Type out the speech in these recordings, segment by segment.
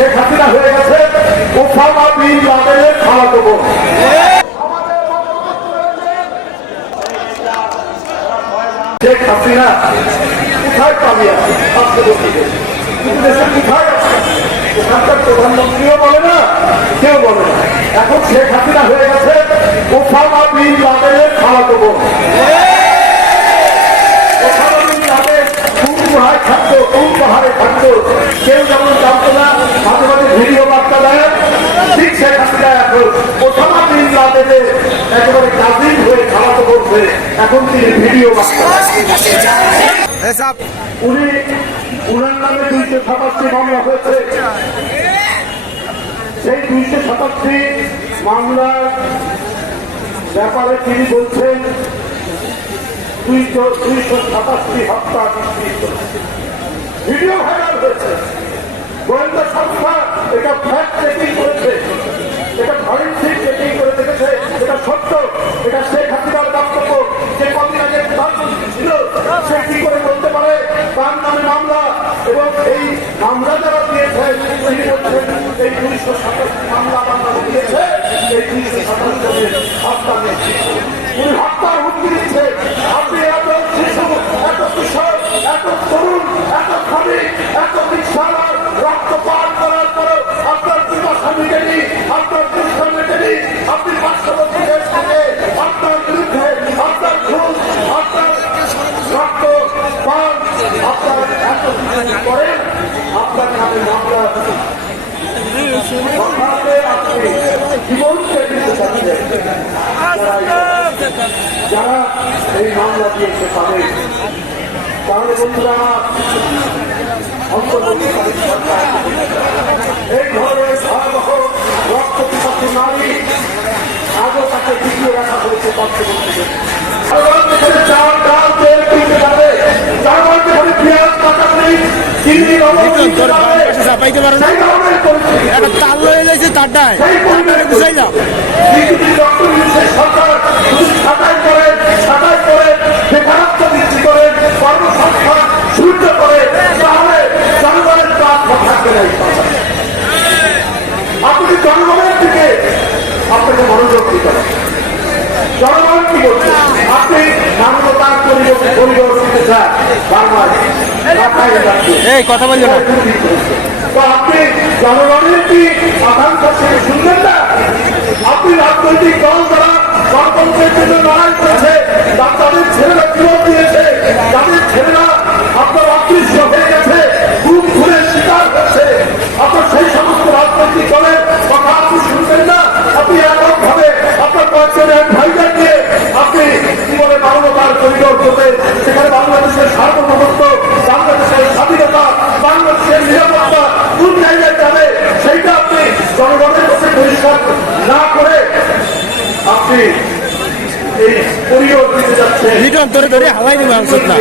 শেখ হাসিনা হয়ে গেছে, Osama bin লাদেনের খালাতো বোন শেখ হাসিনা কোথায় পালিয়ে আছে? দেশের কোথায় ওখানকার প্রধানমন্ত্রীও বলে না, কেউ বলে না। এখন শেখ হাসিনা হয়ে গেছে, ওসামা বিন লাদেনের খালাতো বোন ওসামা কোন গুহায় থাকতো, কোন পাহাড়ে থাকতো, কেউ যেমন জানতো ঠিক শেখ হাসিনা এখন ওসামা বিন লাদেনের একেবারে কাজিন হয়ে খালাতো বোন হয়ে এখন তিনি ভিডিও উনি উনার নামে দুইশো সাতাশটি মামলা হয়েছে। সেই দুইশো সাতাশটি মামলার ব্যাপারে তিনি বলছেন দুইশো দুইশো সাতাশটি হত্যা নিশ্চিত ভিডিও ভাইরাল হয়েছে গোয়েন্দা সংস্থা এটা ফ্যাক্ট চেকিং করেছে এটা ফরেন্সিক চেকিং করে দেখেছে এটা সত্য, এটা শেখ হাসিনার বক্তব্য। যে কদিন আগে প্রধানমন্ত্রী ছিল, সে কি করে বলতে পারে? তার নামে মামলা, এবং এই মামলা যারা দিয়েছে, তিনি এই দুইশো সাতাশটি মামলা মামলা দিয়েছে, এই দুইশো সাতাশ জনের হত্যা দিয়েছে উনি হত্যার হুমকি দিচ্ছে। আপনি যারা এই মামলা দিয়েছে তাদের তাহলে বন্ধুরা আমার অন্তর্বর্তীকালীন সরকার তোর। বাম পাশে চাপাইতে পারো না? সেই ধরনের পরিস্থিতি একটা তাল লয়ে যাইছে তারটায় এই সরকারে। আপনি জনগণের দিকে আপনাকে মনোযোগ দিতে হবে জনগণ কি বলছে আপনি মানবতার পরিবর্তন ঢাকায় যাচ্ছে এই, কথা বলছো না। আপনি জনগণের কি আকাঙ্ক্ষা থেকে শুনবেন না? আপনি রাজনৈতিক দল যারা গণতন্ত্রের জন্য লড়াই করেছে তাদের ছেলেরা লিটন তোরে ধরে হালাই দিবে আনসার না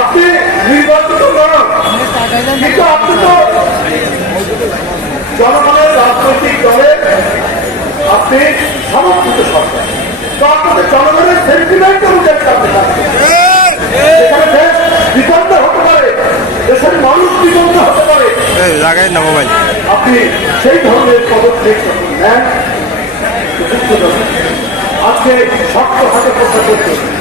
আপনি নির্বাচিত নন কিন্তু আপনি তো জনগণের রাজনৈতিক দলের আপনি সমর্থিত সরকার। তো আপনাদের জনগণের সেন্টিমেন্ট অনুযায়ী আপনি থাকবেন। যেখানে দেশ বিপন্ন হতে পারে দেশের মানুষ বিপন্ন হতে পারে। লাগাই না মোবাইল। আপনি সেই ধরনের পদক্ষেপ নেন। আজকে শক্ত হাতে প্রশ্ন করতে